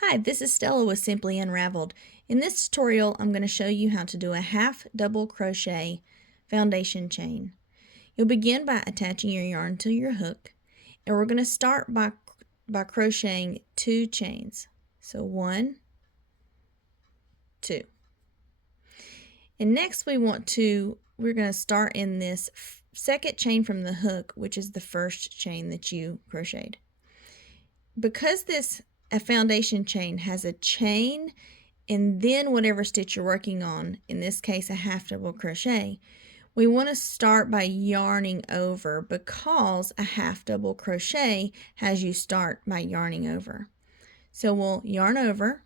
Hi, this is Stella with Simply Unraveled. In this tutorial, I'm going to show you how to do a half double crochet foundation chain. You'll begin by attaching your yarn to your hook, and we're going to start by crocheting 2 chains. So 1, 2. And next we're going to start in this second chain from the hook, which is the first chain that you crocheted. Because a foundation chain has a chain and then whatever stitch you're working on, in this case a half double crochet, we want to start by yarning over because a half double crochet has you start by yarning over. So we'll yarn over,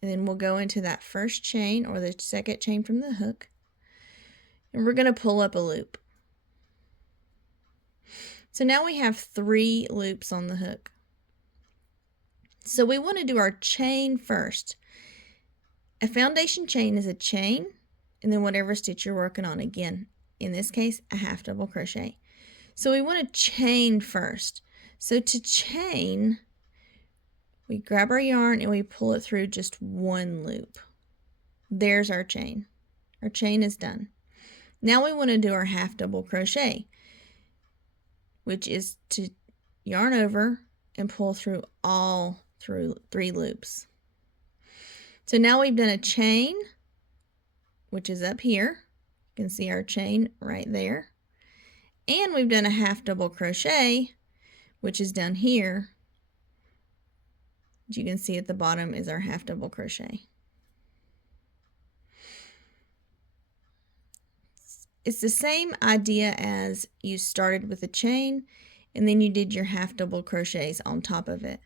and then we'll go into that first chain or the second chain from the hook, and we're going to pull up a loop. So now we have 3 loops on the hook. So we want to do our chain first. A foundation chain is a chain and then whatever stitch you're working on. Again, in this case, a half double crochet. So we want to chain first. So to chain, we grab our yarn and we pull it through just 1 loop. There's our chain. Our chain is done. Now we want to do our half double crochet, which is to yarn over and pull through 3 loops. So now we've done a chain, which is up here. You can see our chain right there. And we've done a half double crochet, which is down here. As you can see at the bottom is our half double crochet. It's the same idea as you started with a chain and then you did your half double crochets on top of it.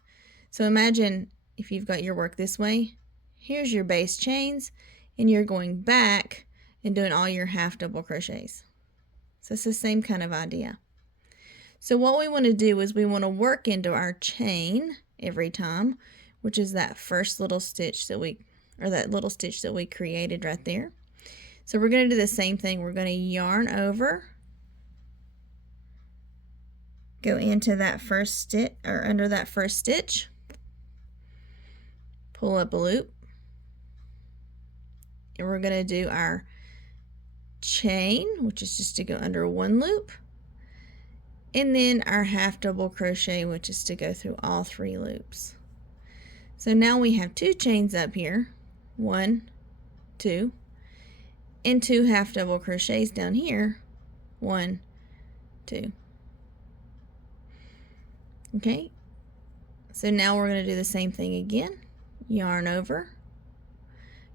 So imagine if you've got your work this way, here's your base chains, and you're going back and doing all your half double crochets. So it's the same kind of idea. So what we want to do is we want to work into our chain every time, which is that first little stitch that we created right there. So we're going to do the same thing. We're going to yarn over, go into that first stitch or under that first stitch, pull up a loop, and we're going to do our chain, which is just to go under 1 loop, and then our half double crochet, which is to go through all 3 loops. So now we have 2 chains up here, 1, 2, and 2 half double crochets down here, 1, 2. Okay, so now we're going to do the same thing again. Yarn over,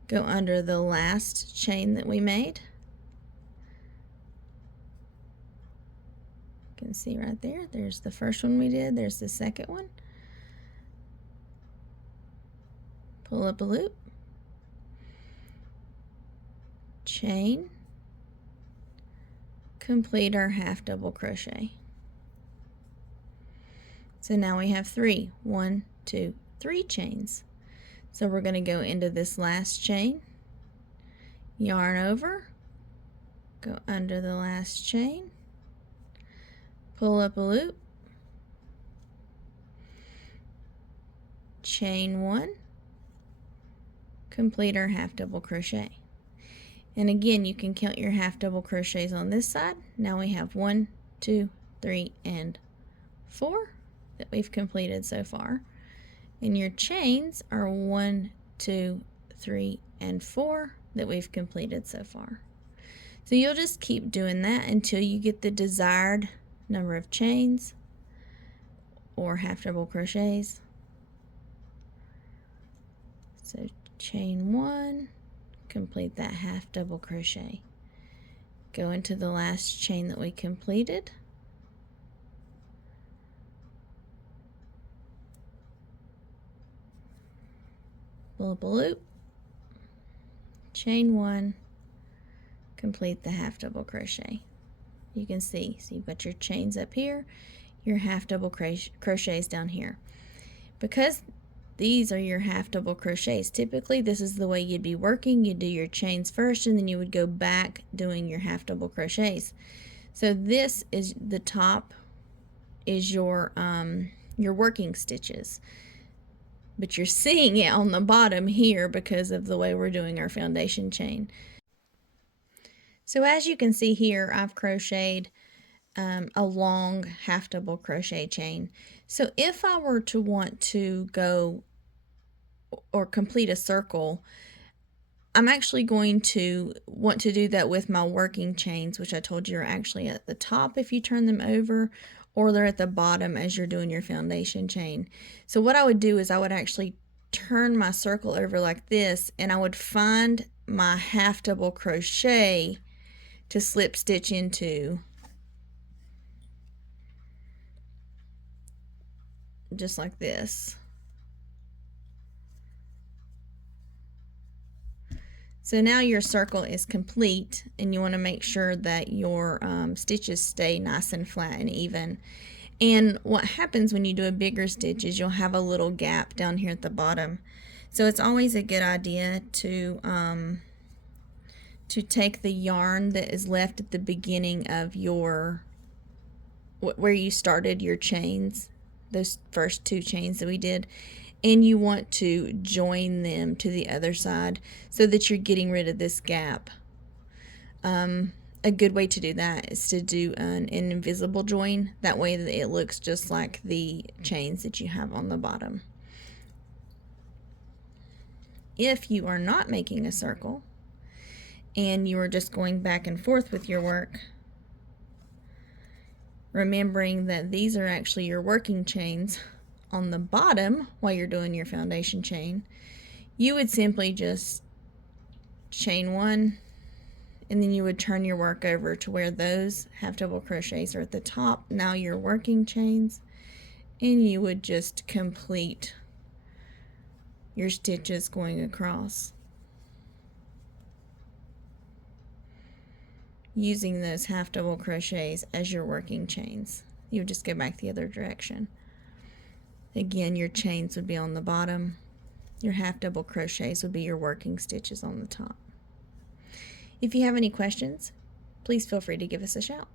go under the last chain that we made. You can see right there, there's the first one we did, there's the second one. Pull up a loop, chain, complete our half double crochet. So now we have 3, 1, 2, 3 chains. So we're going to go into this last chain, yarn over, go under the last chain, pull up a loop, chain 1, complete our half double crochet. And again, you can count your half double crochets on this side. Now we have 1, 2, 3, and 4 that we've completed so far. And your chains are 1, 2, 3, and 4 that we've completed so far. So you'll just keep doing that until you get the desired number of chains or half double crochets. So chain 1, complete that half double crochet. Go into the last chain that we completed. Pull up a loop, chain 1, complete the half double crochet. You can see, so you've got your chains up here, your half double crochets down here. Because these are your half double crochets, typically this is the way you'd be working. You'd do your chains first and then you would go back doing your half double crochets. So this is the top is your working stitches. but you're seeing it on the bottom here because of the way we're doing our foundation chain. So as you can see here, I've crocheted a long half double crochet chain. So if I were to want to go or complete a circle, I'm actually going to want to do that with my working chains, which I told you are actually at the top if you turn them over, or they're at the bottom as you're doing your foundation chain. So what I would do is I would actually turn my circle over like this, and I would find my half double crochet to slip stitch into, just like this. So now your circle is complete, and you want to make sure that your stitches stay nice and flat and even. And what happens when you do a bigger stitch is you'll have a little gap down here at the bottom. So it's always a good idea to take the yarn that is left at the beginning of your, where you started your chains, those first 2 chains that we did, and you want to join them to the other side so that you're getting rid of this gap. A good way to do that is to do an invisible join. That way that it looks just like the chains that you have on the bottom. If you are not making a circle and you are just going back and forth with your work, remembering that these are actually your working chains on the bottom while you're doing your foundation chain, you would simply just chain 1, and then you would turn your work over to where those half double crochets are at the top, now your working chains, and you would just complete your stitches going across using those half double crochets as your working chains. You would just go back the other direction. Again, your chains would be on the bottom. Your half double crochets would be your working stitches on the top. If you have any questions, please feel free to give us a shout.